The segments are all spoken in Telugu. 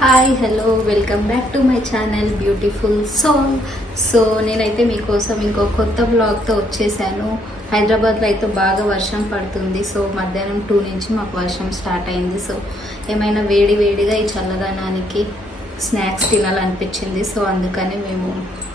Hi hello welcome back to my channel beautiful soul. So నేనైతే మీకోసం ఇంకో కొత్త బ్లాగ్తో వచ్చేసాను. హైదరాబాద్లో అయితే బాగా వర్షం పడుతుంది. సో మధ్యాహ్నం 2 నుంచి మాకు వర్షం స్టార్ట్ అయింది. సో ఏమైనా వేడిగా ఈ చల్లదనానికి స్నాక్స్ తినాలనిపించింది. సో అందుకని మేము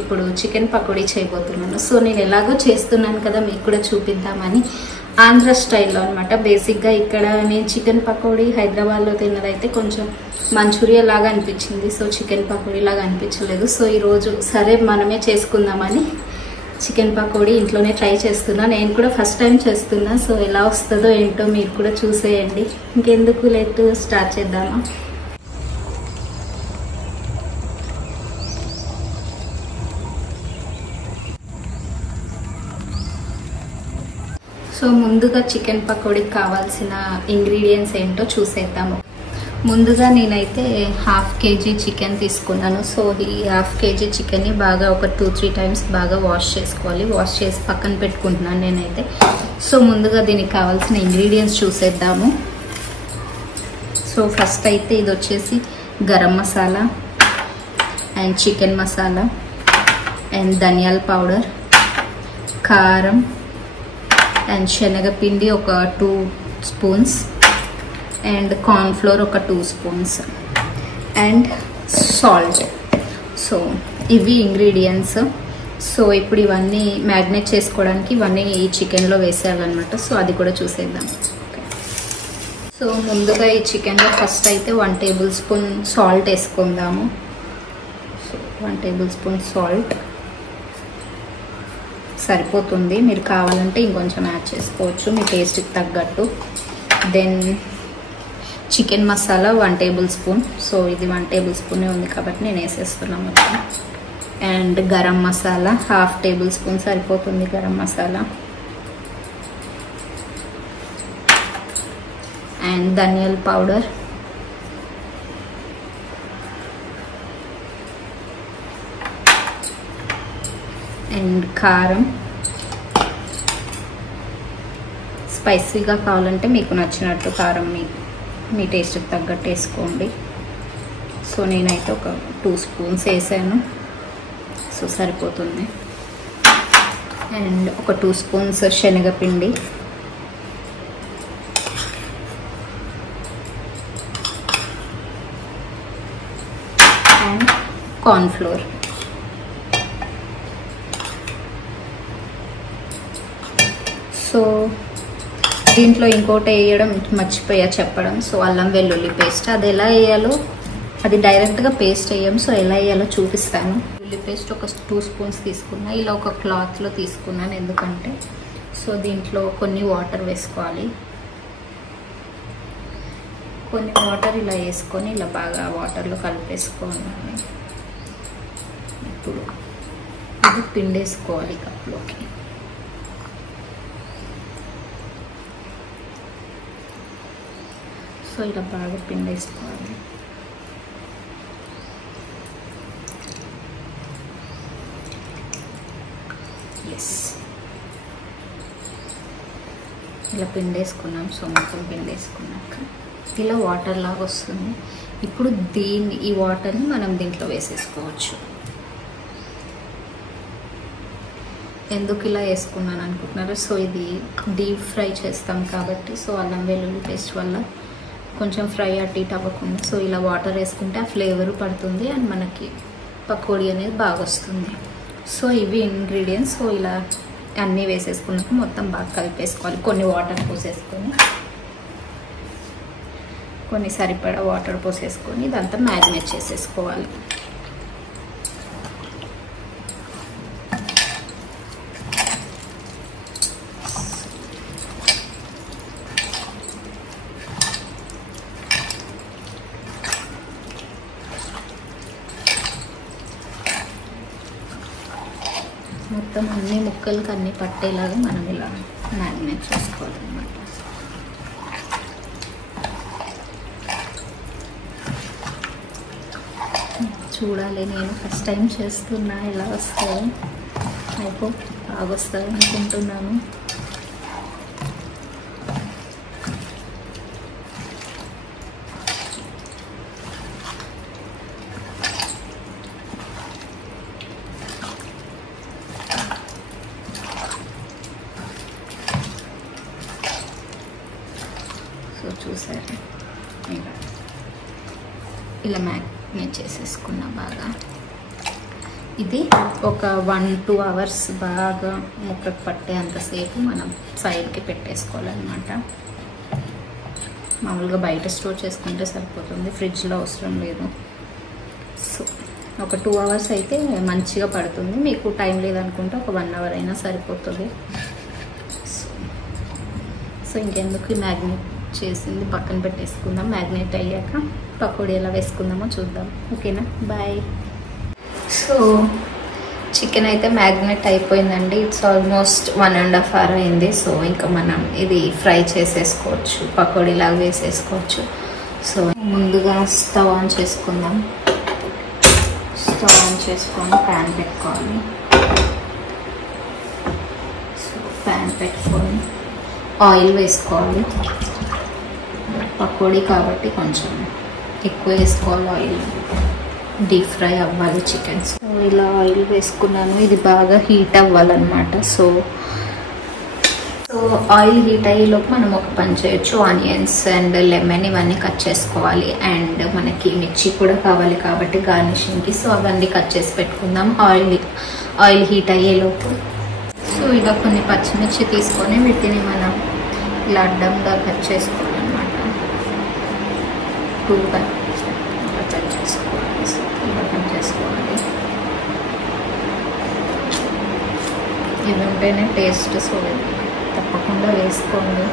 ఇప్పుడు చికెన్ పకోడీ చేయబోతున్నాను. సో నేను ఎలాగో చేస్తున్నాను కదా, మీకు కూడా చూపిద్దామని. ఆంధ్ర స్టైల్లో అనమాట. బేసిక్గా ఇక్కడ నేను చికెన్ పకోడీ హైదరాబాద్లో తిన్నదైతే కొంచెం మంచూరియా లాగా అనిపించింది. సో చికెన్ పకోడీ లాగా అనిపించలేదు. సో ఈరోజు సరే మనమే చేసుకుందామని చికెన్ పకోడీ ఇంట్లోనే ట్రై చేస్తున్నా. నేను కూడా ఫస్ట్ టైం చేస్తున్నా. సో ఎలా వస్తుందో ఏంటో మీరు కూడా చూసేయండి. ఇంకెందుకు లేట్, స్టార్ట్ చేద్దామా. సో ముందుగా చికెన్ పకోడీకి కావాల్సిన ఇంగ్రీడియంట్స్ ఏంటో చూసేద్దాము. ముందుగా నేనైతే 1/2 kg చికెన్ తీసుకున్నాను. సో ఈ 1/2 kg చికెన్ని బాగా ఒక 2-3 టైమ్స్ బాగా వాష్ చేసుకోవాలి. వాష్ చేసి పక్కన పెట్టుకుంటున్నాను నేనైతే. సో ముందుగా దీనికి కావాల్సిన ఇంగ్రీడియంట్స్ చూసేద్దాము. సో ఫస్ట్ అయితే ఇది వచ్చేసి garam masala and chicken masala and ధనియాల పౌడర్, కారం అండ్ శనగపిండి ఒక 2 స్పూన్స్ అండ్ కార్న్ఫ్లోర్ ఒక 2 స్పూన్స్ అండ్ సాల్ట్. సో ఇవి ఇంగ్రీడియంట్స్. సో ఇప్పుడు ఇవన్నీ మ్యాగ్నేట్ చేసుకోవడానికి ఇవన్నీ ఈ చికెన్లో వేసేయాలన్నమాట. సో అది కూడా చూసేద్దాం. సో ముందుగా ఈ చికెన్లో ఫస్ట్ అయితే 1 టేబుల్ స్పూన్ సాల్ట్ వేసుకుందాము. సో 1 టేబుల్ స్పూన్ సాల్ట్ సరిపోతుంది. మీరు కావాలంటే ఇంకొంచెం యాడ్ చేసుకోవచ్చు మీ టేస్ట్కి తగ్గట్టు. Then chicken masala 1 tablespoon. So ఇది 1 టేబుల్ స్పూనే ఉంది కాబట్టి నేను వేసేస్తున్నాను మొత్తం. And garam masala 1/2 tablespoon సరిపోతుంది గరం మసాలా. అండ్ ధనియాల పౌడర్ అండ్ కారం. స్పైసీగా కావాలంటే మీకు నచ్చినట్టు కారం మీ టేస్ట్కి తగ్గట్టు వేసుకోండి. సో నేనైతే ఒక 2 స్పూన్స్ వేసాను. సో సరిపోతుంది. అండ్ ఒక 2 స్పూన్స్ శనగపిండి అండ్ కార్న్ఫ్లోర్. సో దీంట్లో ఇంకోటి వేయడం మర్చిపోయా చెప్పడం. సో అల్లం వెల్లుల్లి పేస్ట్ అది ఎలా వేయాలో, అది డైరెక్ట్గా పేస్ట్ వేయం. సో ఎలా వేయాలో చూపిస్తాను. వెల్లుల్లి పేస్ట్ ఒక 2 స్పూన్స్ తీసుకున్నా. ఇలా ఒక క్లాత్లో తీసుకున్నాను. ఎందుకంటే సో దీంట్లో కొన్ని వాటర్ వేసుకోవాలి. కొన్ని వాటర్ ఇలా వేసుకొని ఇలా బాగా వాటర్లో కలిపేసుకోవాలి. ఇప్పుడు ఇది పిండేసుకోవాలి కప్లోకి. సో ఇలా బాగా పిండేసుకోవాలి. ఎస్, ఇలా పిండేసుకున్నాం. సో మొత్తం పిండేసుకున్నాక ఇలా వాటర్ లాగా వస్తుంది. ఇప్పుడు ఈ వాటర్ని మనం దీంట్లో వేసేసుకోవచ్చు. ఎందుకు ఇలా వేసుకున్నాను అనుకుంటున్నారు? సో ఇది డీప్ ఫ్రై చేస్తాం కాబట్టి. సో అల్లం వెల్లుల్లి పేస్ట్ వల్ల కొంచెం ఫ్రై అటు ఇటు అవ్వకుండా సో ఇలా వాటర్ వేసుకుంటే ఆ ఫ్లేవర్ పడుతుంది అండ్ మనకి పకోడీ అనేది బాగా వస్తుంది. సో ఇవి ఇంగ్రీడియంట్స్. సో ఇలా అన్నీ వేసేసుకున్నాక మొత్తం బాగా కలిపేసుకోవాలి. కొన్ని వాటర్ పోసేసుకొని, కొన్ని సరిపడా వాటర్ పోసేసుకొని ఇదంతా మ్యారినేట్ చేసేసుకోవాలి. మొత్తం అన్ని ముక్కలకి అన్నీ పట్టేలాగా మనం ఇలా మ్యారినేట్ చేసుకోవాలన్నమాట. చూడాలి, నేను ఫస్ట్ టైం చేస్తున్నా. ఎలా వస్తాయో అయిపో బాగా వస్తాయి అనుకుంటున్నాను. సో చూసారు ఇలా మ్యాగ్నేట్ చేసేసుకున్నా బాగా. ఇది ఒక 1-2 అవర్స్ బాగా ముక్కకు పట్టే అంతసేపు మనం సైడ్కి పెట్టేసుకోవాలన్నమాట. మామూలుగా బయట స్టోర్ చేసుకుంటే సరిపోతుంది, ఫ్రిడ్జ్లో అవసరం లేదు. సో ఒక 2 అవర్స్ అయితే మంచిగా పడుతుంది. మీకు టైం లేదనుకుంటే ఒక 1 అవర్ అయినా సరిపోతుంది. సో ఇంకెందుకు మ్యాగ్నేట్ చేసింది పక్కన పెట్టేసుకుందాం. మ్యాగ్నేట్ అయ్యాక పకోడీ ఎలా వేసుకుందామో చూద్దాం. ఓకేనా, బాయ్. సో చికెన్ అయితే మ్యాగ్నేట్ అయిపోయిందండి. ఇట్స్ ఆల్మోస్ట్ 1.5 hour అయింది. సో ఇంకా మనం ఇది ఫ్రై చేసేసుకోవచ్చు, పకోడీలాగా వేసేసుకోవచ్చు. సో ముందుగా స్టవ్ ఆన్ చేసుకుందాం. స్టవ్ ఆన్ చేసుకొని ప్యాన్ పెట్టుకోవాలి. సో ప్యాన్ పెట్టుకొని ఆయిల్ వేసుకోవాలి. పకోడీ కాబట్టి కొంచెం ఎక్కువ వేసుకోవాలి ఆయిల్, డీప్ ఫ్రై అవ్వాలి చికెన్. సో ఇలా ఆయిల్ వేసుకున్నాను. ఇది బాగా హీట్ అవ్వాలన్నమాట. సో ఆయిల్ హీట్ అయ్యేలోపు మనం ఒక పని చేయొచ్చు. ఆనియన్స్ అండ్ లెమన్ ఇవన్నీ కట్ చేసుకోవాలి. అండ్ మనకి మిర్చి కూడా కావాలి కాబట్టి గార్నిషింగ్కి. సో అవన్నీ కట్ చేసి పెట్టుకుందాం ఆయిల్ హీట్ అయ్యేలోపు. సో ఇలా కొన్ని పచ్చిమిర్చి తీసుకొని వీటిని మనం ఇలా అడ్డంగా కట్ చేసుకోవాలన్నమాట. 2 కట్ చేసుకోవాలి. సో ఇలా కట్ చేసుకోవాలి. ఇవి ఉంటేనే టేస్ట్. సో తప్పకుండా వేసుకోండి.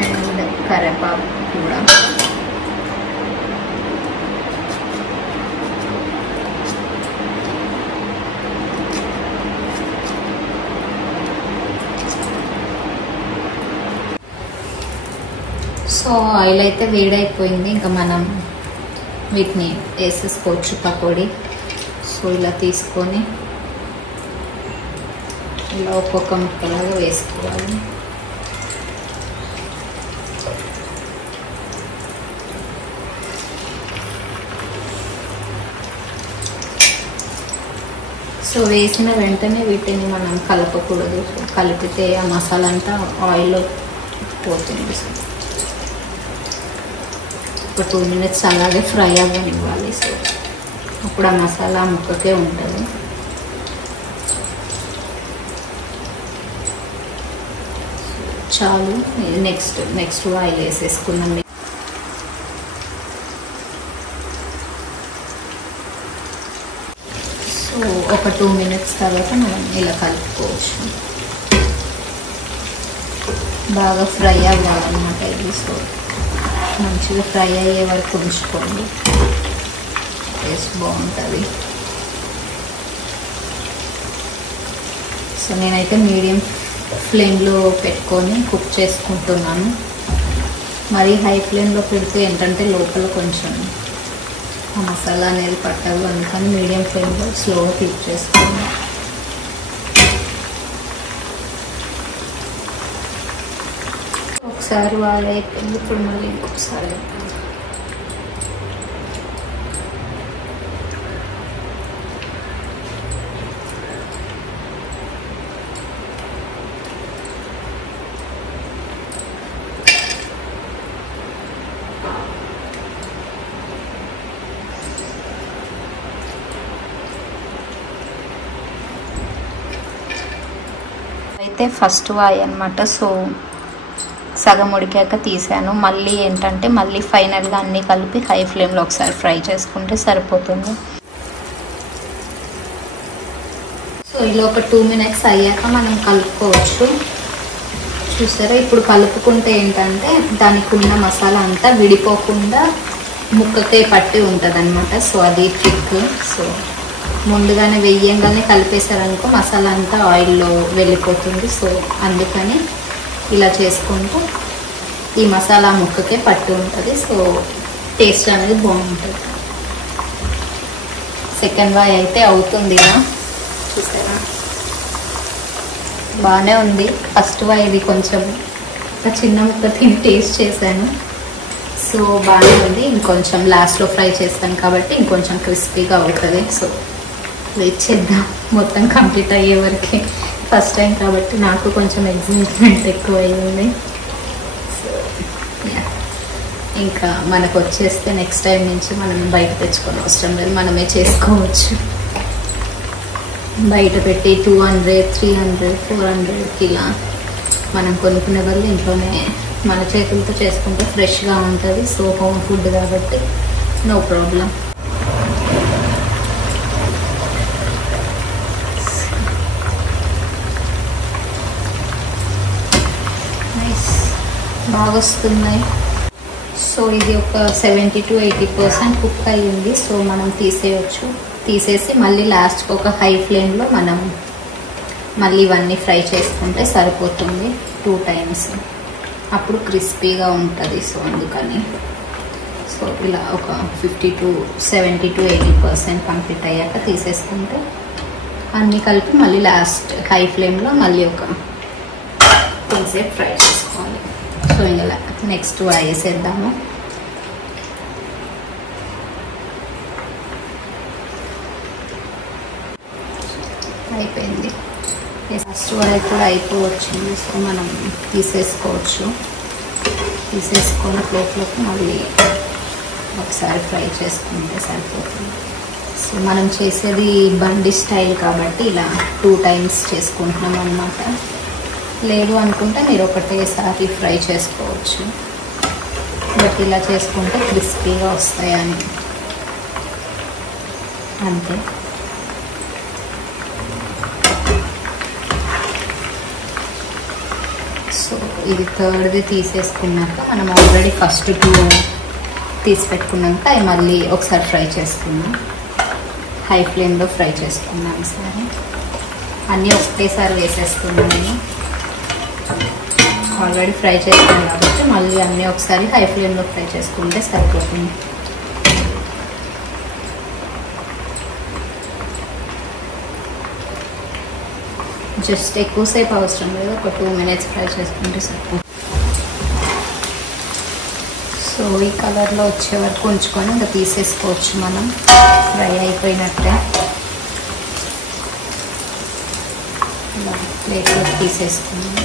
అండ్ కరివేపాకు కూడా. సో ఆయిల్ అయితే వేడైపోయింది. ఇంకా మనం వీటిని వేసేసుకోవచ్చు పకోడీ. సో ఇలా తీసుకొని ఇలా ఒక్కొక్క ముక్కలాగా వేసుకోవాలి. సో వేసిన వెంటనే వీటిని మనం కలపకూడదు. కలిపితే ఆ మసాలా అంతా ఆయిల్లో పోతుంది. ఒక 2 minutes అలాగే ఫ్రై అవ్వనివ్వాలి. సో అప్పుడు ఆ మసాలా ముక్కకే ఉంటుంది. చాలు. నెక్స్ట్ ఆయిల్ వేసేసుకున్నాం. సో ఒక 2 minutes తర్వాత మనం ఇలా కలుపుకోవచ్చు. బాగా ఫ్రై అవ్వాలన్నమాట ఇది. సో మంచిగా ఫ్రై అయ్యే వరకు ఉంచుకోండి, టేస్ట్ బాగుంటుంది. సో నేనైతే మీడియం ఫ్లేమ్లో పెట్టుకొని కుక్ చేసుకుంటున్నాను. మరీ హై ఫ్లేమ్లో పెడితే ఏంటంటే లోపల కొంచెం ఆ మసాలా అనేది పట్టదు. అందుకని మీడియం ఫ్లేమ్లో స్లోగా కుక్ చేసుకోండి. ఒకసారి బాగా అయిపోయింది. ఇప్పుడు మళ్ళీ ఇంకొకసారి అయిపోయింది. అయితే ఫస్ట్ వాయి అన్నమాట. సో సగం ఉడికాక తీసాను. మళ్ళీ ఏంటంటే మళ్ళీ ఫైనల్గా అన్నీ కలిపి హై ఫ్లేమ్లో ఒకసారి ఫ్రై చేసుకుంటే సరిపోతుంది. సో ఇలా ఒక 2 minutes అయ్యాక మనం కలుపుకోవచ్చు. చూసారా, ఇప్పుడు కలుపుకుంటే ఏంటంటే దానికి ఉన్న మసాలా అంతా విడిపోకుండా ముక్కకే పట్టి ఉంటుంది అనమాట. సో అది ట్రిక్. సో ముందుగానే వెయ్యంగానే కలిపేశారనుకో మసాలా అంతా ఆయిల్లో వెళ్ళిపోతుంది. సో అందుకని ఇలా చేసుకుంటూ ఈ మసాలా ముక్కకే పట్టి ఉంటుంది. సో టేస్ట్ అనేది బాగుంటుంది. సెకండ్ వాయి అయితే అవుతుంది. చూసారా, బాగానే ఉంది. ఫస్ట్ వాయి ఇది కొంచెం ఒక చిన్న ముక్క తిని టేస్ట్ చేశాను. సో బాగానే ఉంది. ఇంకొంచెం లాస్ట్లో ఫ్రై చేస్తాను కాబట్టి ఇంకొంచెం క్రిస్పీగా అవుతుంది. సో వెయిట్ చేద్దాం మొత్తం కంప్లీట్ అయ్యే వరకు. ఫస్ట్ టైం కాబట్టి నాకు కొంచెం ఎగ్జైట్మెంట్ ఎక్కువ అయ్యింది. సో ఇంకా మనకు వచ్చేస్తే నెక్స్ట్ టైం నుంచి మనం బయట తెచ్చుకోని అవసరం లేదు, మనమే చేసుకోవచ్చు. బయట పెట్టి 200, 300, 400కి ఇలా మనం కొనుక్కునే బదులు ఇంట్లోనే మన చేతులతో చేసుకుంటే ఫ్రెష్గా ఉంటుంది. సో హోమ్ ఫుడ్ కాబట్టి నో ప్రాబ్లం. నైస్, బాగా వస్తున్నాయి. సో ఇది ఒక 70 to 80% కుక్ అయ్యింది. సో మనం తీసేసి మళ్ళీ లాస్ట్కి ఒక హై ఫ్లేమ్లో మనం మళ్ళీ ఇవన్నీ ఫ్రై చేసుకుంటే సరిపోతుంది 2 times. అప్పుడు క్రిస్పీగా ఉంటుంది. సో అందుకని సో ఇలా ఒక 70 to 80% కంప్లీట్ అయ్యాక తీసేసుకుంటే అన్నీ కలిపి మళ్ళీ లాస్ట్ హై ఫ్లేమ్లో మళ్ళీ ఒక కొంచెంసేపు ఫ్రై చేసుకోవాలి. సో ఇలా నెక్స్ట్ వేసేద్దాము. అయిపోయింది. ఫస్ట్ వరకు కూడా అయిపోవచ్చింది. సో మనం తీసేసుకొని ప్లేట్లోకి మళ్ళీ ఒకసారి ఫ్రై చేసుకుంటే సరిపోతుంది. సో మనం చేసేది బండి స్టైల్ కాబట్టి ఇలా 2 times చేసుకుంటున్నాం అన్నమాట. లేదు అనుకుంటే మీరు ఒకటేసారి ఫ్రై చేసుకోవచ్చు, బట్ ఇలా చేసుకుంటే క్రిస్పీగా వస్తాయని అంతే. సో ఇది థర్డ్ది తీసేసుకున్నాక మనం ఆల్రెడీ ఫస్ట్ 2 తీసి పెట్టుకున్నాక అవి మళ్ళీ ఒకసారి ఫ్రై చేసుకున్నాం. హై ఫ్లేమ్లో ఫ్రై చేసుకున్నాం. సరే, అన్నీ ఒకటేసారి వేసేస్తున్నాను. ఆల్రెడీ ఫ్రై చేసుకున్నాం కాబట్టి మళ్ళీ అన్నీ ఒకసారి హై ఫ్లేమ్లో ఫ్రై చేసుకుంటే సరిపోతుంది. జస్ట్ ఎక్కువసేపు అవసరం లేదు, ఒక 2 minutes ఫ్రై చేసుకుంటే సరిపోతుంది. సో ఈ కలర్లో వచ్చే వరకు ఉంచుకొని ఇంకా తీసేసుకోవచ్చు. మనం ఫ్రై అయిపోయినట్టే ఇలా ప్లేట్లో తీసేసుకున్నాం.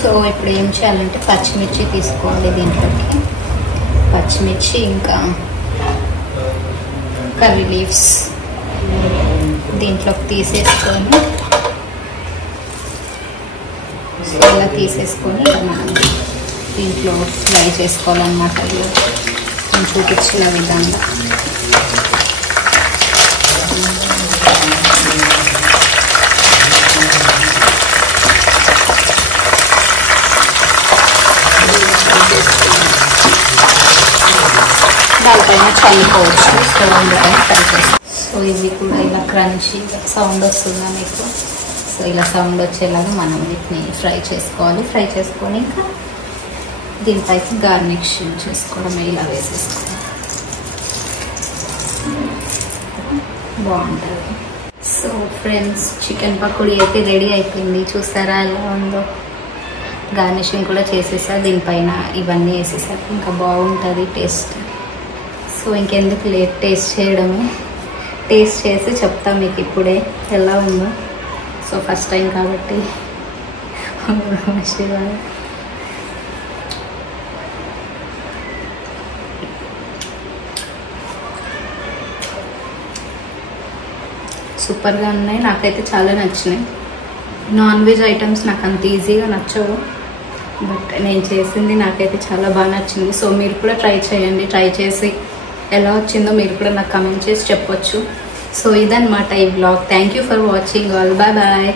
సో ఇప్పుడు ఏం చేయాలంటే పచ్చిమిర్చి తీసుకోవాలి. దీంట్లోకి పచ్చిమిర్చి ఇంకా కర్రీ లీవ్స్ దీంట్లోకి తీసేసుకొని ఇలా తీసేసుకొని మనం దీంట్లో ఫ్రై చేసుకోవాలన్నమాట. నేను చూపించిన విధంగా దానిపైన చల్లుకోవచ్చు. సో అందుకని ఫ్రై చేస్తాం. సో ఇది కూడా ఇలా క్రంచీ సౌండ్ వస్తుందా మీకు? సో ఇలా సౌండ్ వచ్చేలాగా మనం వీటిని ఫ్రై చేసుకోవాలి. ఫ్రై చేసుకొని ఇంకా దీనిపైకి గార్నిష్ చేసుకోవడమే, ఇలా వేసేసుకోవాలి. బాగుంటుంది. సో ఫ్రెండ్స్, చికెన్ పకోడీ అయితే రెడీ అయిపోయింది. చూసారా ఎలా ఉందో? గార్నిషింగ్ కూడా చేసేసా, దీనిపైన ఇవన్నీ వేసేసాక ఇంకా బాగుంటుంది టేస్ట్. సో ఇంకెందుకు లేట్, టేస్ట్ చేయడమే. టేస్ట్ చేసి చెప్తా మీకు ఇప్పుడే ఎలా ఉందో. సో ఫస్ట్ టైం కాబట్టి సూపర్గా ఉన్నాయి. నాకైతే చాలా నచ్చినాయి. నాన్ వెజ్ ఐటమ్స్ నాకు అంత ఈజీగా నచ్చవు, బట్ నేను చేసింది నాకైతే చాలా బాగా నచ్చింది. సో మీరు కూడా ట్రై చేయండి. ట్రై చేసి ఎలా వచ్చిందో మీరు కూడా నాకు కమెంట్ చేసి చెప్పొచ్చు. సో ఇదన్నమాట ఈ blog. Thank you for watching all. Bye bye.